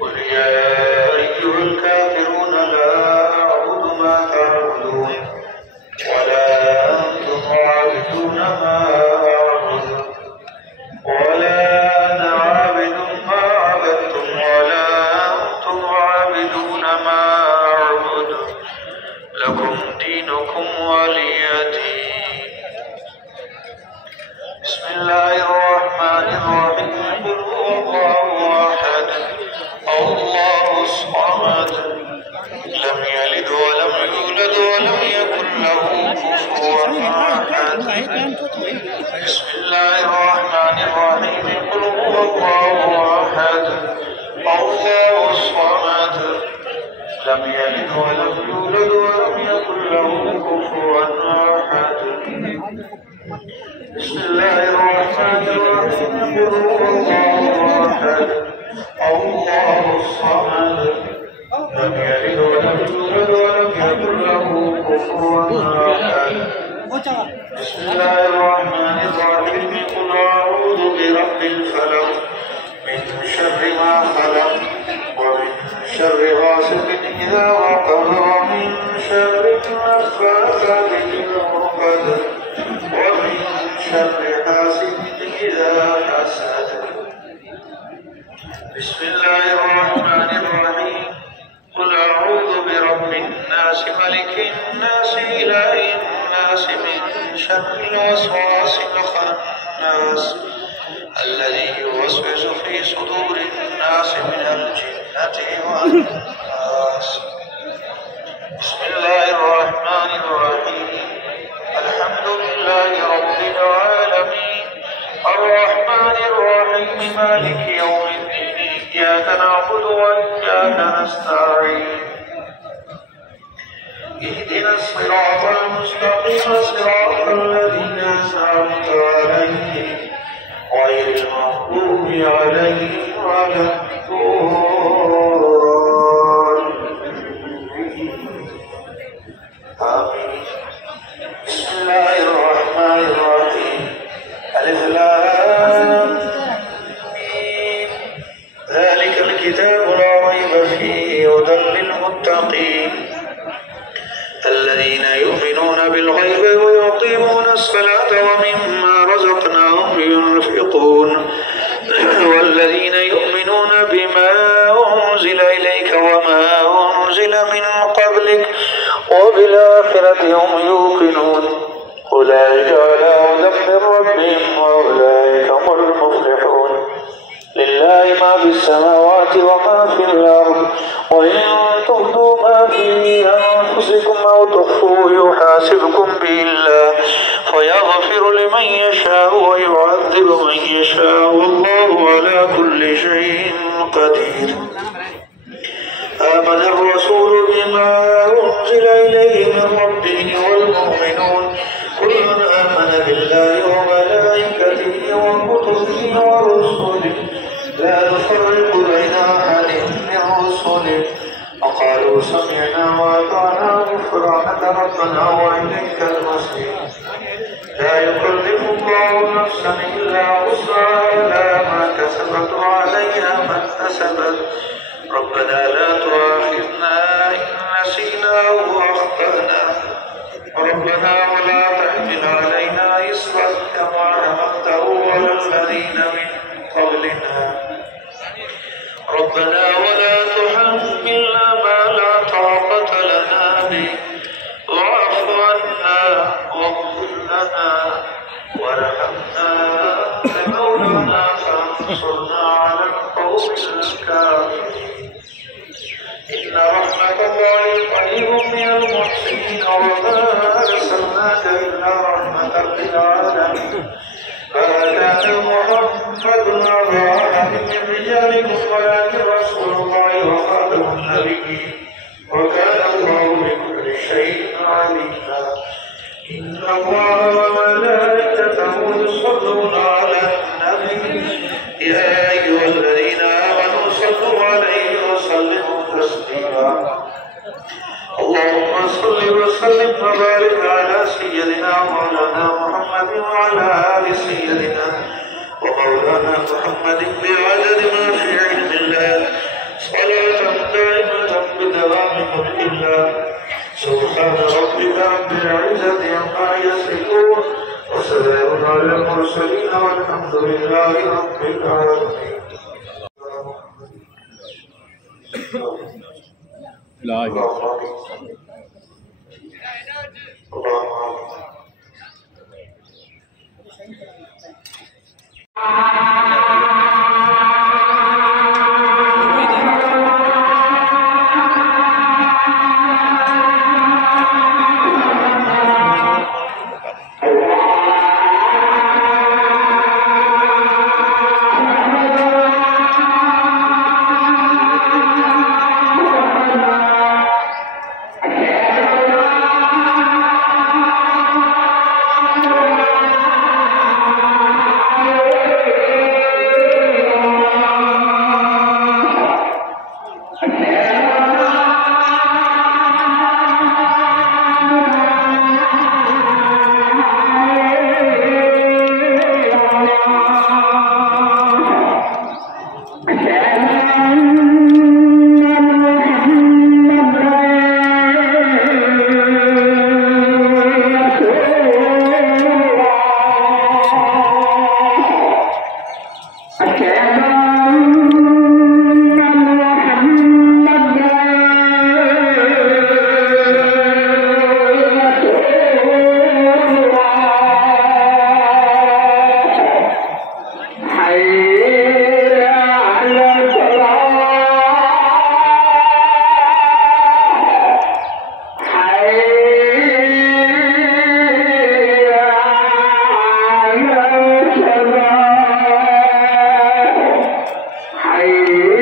قل يا أيها الكافرون لا أعبد ما تعبدون ولا أنتم عابدون ما أعبد ولا أنا عابد ما عبدتم ولا أنتم عابدون ما أعبد لكم دينكم ولي دين. بسم الله الرحمن الرحيم. قل هو الله أحد الله الصمد لم يلد ولم يولد ولم يكن له كفوا أحد. بسم الله الرحمن الرحيم. قل هو الله أحد الله الصمد لم يلد ولم يولد ولم يكن له كفوا أحد. بسم الله الرحمن الرحيم. قل هو الله أحد الله الصمد لم يلد ولم يولد ولم يكن له كفوا أحد. بسم الله الرحمن الرحيم. قل أعوذ برب الفلق من شر ما خلق ومن شر غاسق إذا وقب ومن شر النفاثات في العقد ومن شر حاسد إذا حسد. بسم الله الرحمن الرحيم. قل أعوذ برب الناس ملك الناس إله الناس من شر الوسواس الخناس الذي يوسوس في صدور الناس من الجنة والناس. بسم الله الرحمن الرحيم. الحمد لله رب العالمين الرحمن الرحيم مالك يوم الدين إياك نعبد وإياك نستعين اهدنا الصراط المستقيم صراط الذين أنعمت عليهم غير المغضوب عليهم ولا الضالين آمين. بسم الله الرحمن الرحيم. ألف لام ميم ذلك الكتاب لا ريب فيه هدى للمتقين الذين يؤمنون بالغيب ويقيمون الصلاة ومما رزقناهم ينفقون والذين يؤمنون بما أنزل إليك وما أنزل من قبلك وبالآخرة هم يوقنون أولئك على هدى من ربهم وأولئك هم المفلحون. لله ما في السماوات وما في الأرض وإن تبدوا ما في أنفسكم أو تخفوه يحاسبكم به الله فيغفر لمن يشاء ويعذب من يشاء والله على كل شيء قدير. آمن الرسول بما أنزل إليه من ربه والمؤمنون كل آمن بالله وملائكته وكتبه ورسله لا نفرق بين أحد من رسله وقالوا سمعنا وأطعنا غفرانك ربنا وإليك المصير. لا يكلف الله نفسا إلا وسعها لها ما كسبت وعليها ما اكتسبت ربنا لا تؤاخذنا إن نسينا أو أخطأنا ربنا ولا تحمل علينا إصرا كما حملته على الذين من قبلنا ربنا ولا تحملنا ما لا طاقة لنا به واعف عنا واغفر لنا وارحمنا أنت مولانا فانصرنا على القوم الكافرين. إن رحمة الله قريب من المحسنين وما أرسلناك إلا رحمة للعالمين. ما كان محمد أبا أحد من رجالكم ولكن رسول الله وخاتم النبيين وكان الله بكل شيء عليما. إن الله وملائكته يصلون على النبي يا أيها الذين آمنوا صلوا عليه وسلموا تسليما. اللهم صل وسلم وبارك على سيدنا ومولانا محمد وعلى آل سيدنا ومولانا محمد بعدد ما في علم سبحان ربك رب العزة عما يصفون وسلام على المرسلين والحمد لله رب العالمين. Hey